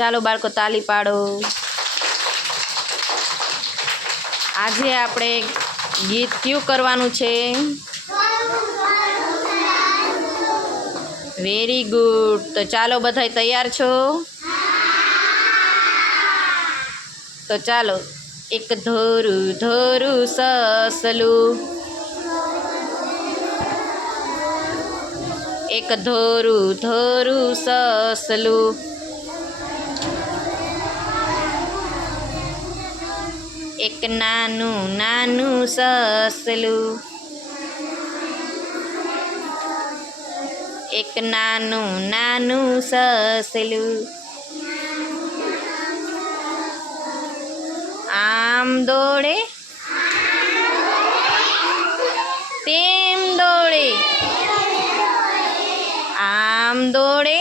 ચાલો બાળકો તાલી પાડો। આજે આપણે ગીત કયું કરવાનું છે? Very good. તો ચાલો બધાય તૈયાર છો? તો ચાલો। એક ધોરું ધોરું સસલું, એક ધોરું ધોરું સસલું, એક નાનું નાનું સસલું, એક નાનું નાનું સસલું, આમ દોડે તેમ દોડે, આમ દોડે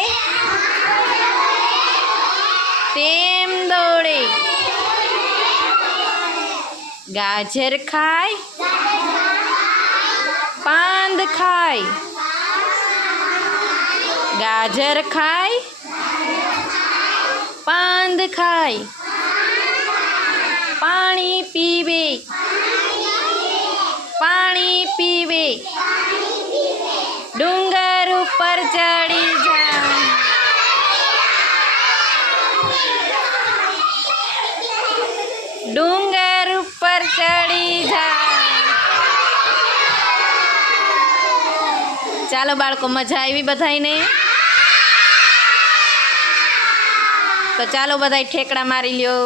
તેમ દોડે, ગાજર ખાય પાંદ ખાય, ગાજર ખાય પાંદ ખાય, પાણી પીવે પાણી પીવે, ડુંગર ઉપર ચડી જાય, ડુંગર ઉપર ચડી જાય। ચાલો બાળકો, મજા આવી બધાયને? તો ચાલો બધાય ઠેકડા મારી લ્યો।